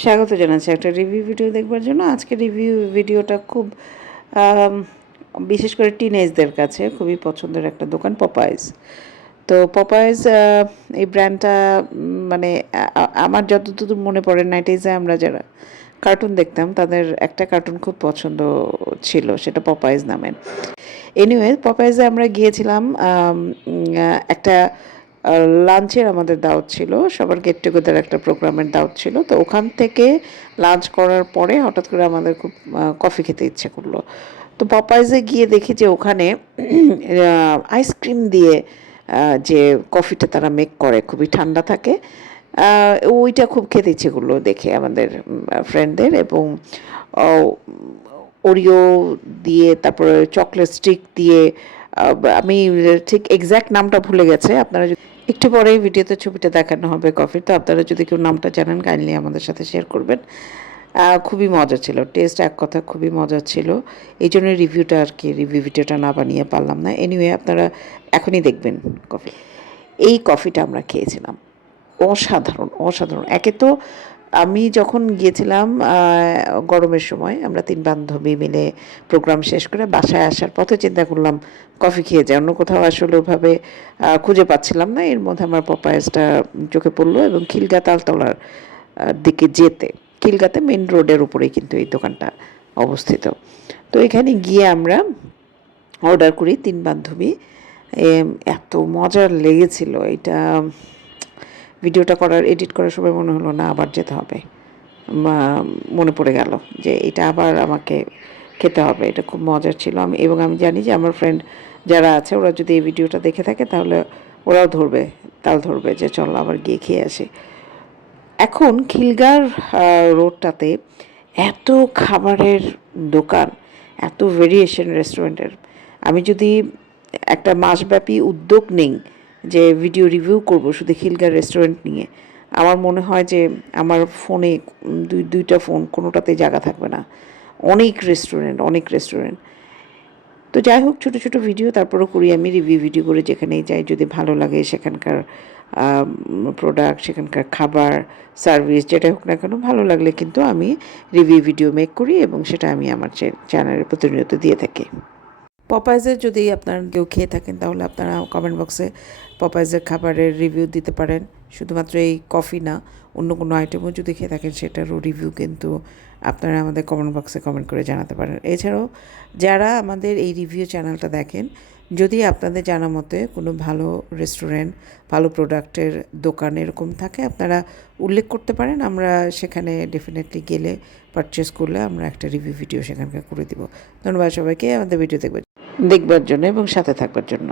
স্বাগত জানাচ্ছি একটা রিভিউ ভিডিও দেখবার জন্য। আজকে রিভিউ ভিডিওটা খুব বিশেষ করে টিনেজদের কাছে খুবই পছন্দের একটা দোকান পপাইজ তো পপাইজ এই ব্র্যান্ডটা মানে আমার যতদূর মনে পড়ে নাইটিজে আমরা যারা কার্টুন দেখতাম, তাদের একটা কার্টুন খুব পছন্দ ছিল, সেটা পপাইজ নামের। এনিওয়ে পপাইজে আমরা গিয়েছিলাম একটা লাঞ্চের আমাদের দাওয়াত ছিল। সবার গেট টুগেদার একটা প্রোগ্রামের দাওয়াত ছিল। তো ওখান থেকে লাঞ্চ করার পরে হঠাৎ করে আমাদের খুব কফি খেতে ইচ্ছে করল। তো পপাইজে গিয়ে দেখি যে ওখানে আইসক্রিম দিয়ে যে কফিটা তারা মেক করে, খুবই ঠান্ডা থাকে। ওইটা খুব খেতে ইচ্ছে করল দেখে আমাদের ফ্রেন্ডদের এবং ওরিও দিয়ে, তারপরে চকলেট স্টিক দিয়ে আমি ঠিক এক্স্যাক্ট নামটা ভুলে গেছে। আপনারা একটু পরেই ভিডিওতে ছবিটা দেখানো হবে কফির। তো আপনারা যদি কেউ নামটা জানেন কাইন্ডলি আমাদের সাথে শেয়ার করবেন। খুবই মজা ছিল। টেস্ট এক কথা খুবই মজা ছিল। এই জন্য রিভিউটা আর কি রিভিউ ভিডিওটা না বানিয়ে পারলাম না। এনিওয়ে আপনারা এখনই দেখবেন কফি। এই কফিটা আমরা খেয়েছিলাম। অসাধারণ অসাধারণ। একে তো আমি যখন গিয়েছিলাম গরমের সময়, আমরা তিন বান্ধবী মিলে প্রোগ্রাম শেষ করে বাসায় আসার পথে চিন্তা করলাম, কফি খেয়ে যাই। অন্য কোথাও আসলে ওভাবে খুঁজে পাচ্ছিলাম না। এর মধ্যে আমার পপায়াসটা চোখে পড়ল এবং খিলগা তালতলার দিকে যেতে, খিলগাতে মেন রোডের উপরেই কিন্তু এই দোকানটা অবস্থিত। তো এখানে গিয়ে আমরা অর্ডার করি তিন বান্ধবী। এত মজার লেগেছিল। এটা ভিডিওটা করার এডিট করার সময় মনে হলো, না, আবার যেতে হবে। মনে পড়ে গেল যে এটা আবার আমাকে খেতে হবে, এটা খুব মজার ছিল। আমি, এবং আমি জানি যে আমার ফ্রেন্ড যারা আছে, ওরা যদি এই ভিডিওটা দেখে থাকে, তাহলে ওরাও ধরবে, তাল ধরবে যে, চল আবার গিয়ে খেয়ে আসি। এখন খিলগার রোডটাতে এত খাবারের দোকান, এত ভেরিয়েশন রেস্টুরেন্টের আমি যদি একটা মাসব্যাপী উদ্যোগ নেই যে ভিডিও রিভিউ করব শুধু খিলগার রেস্টুরেন্ট নিয়ে। আমার মনে হয় যে আমার ফোনে দুই, দুইটা ফোন কোনোটাতে জায়গা থাকবে না। অনেক রেস্টুরেন্ট অনেক রেস্টুরেন্ট তো যাই হোক, ছোটো ছোটো ভিডিও তারপরেও করি আমি রিভিউ ভিডিও করে যেখানেই যাই। যদি ভালো লাগে সেখানকার প্রোডাক্ট সেখানকার খাবার সার্ভিস যেটা হোক না কেন, ভালো লাগলে কিন্তু আমি রিভিউ ভিডিও মেক করি এবং সেটা আমি আমার চ্যানেলে প্রতিনিয়ত দিয়ে থাকি। পপাইজের যদি আপনার কেউ খেয়ে থাকেন, তাহলে আপনারা কমেন্ট বক্সে পপাইজের খাবারের রিভিউ দিতে পারেন। শুধুমাত্র এই কফি না, অন্য কোনো আইটেমও যদি খেয়ে থাকেন, সেটারও রিভিউ কিন্তু আপনারা আমাদের কমেন্ট বক্সে কমেন্ট করে জানাতে পারেন। এছাড়াও, যারা আমাদের এই রিভিউ চ্যানেলটা দেখেন, যদি আপনাদের জানা মতে কোনো ভালো রেস্টুরেন্ট ভালো প্রোডাক্টের দোকান এরকম থাকে, আপনারা উল্লেখ করতে পারেন। আমরা সেখানে ডেফিনেটলি গেলে পারচেস করলে আমরা একটা রিভিউ ভিডিও সেখানকার করে দিব। ধন্যবাদ সবাইকে। আমাদের ভিডিও দেখবার দেখবার জন্য এবং সাথে থাকবার জন্য।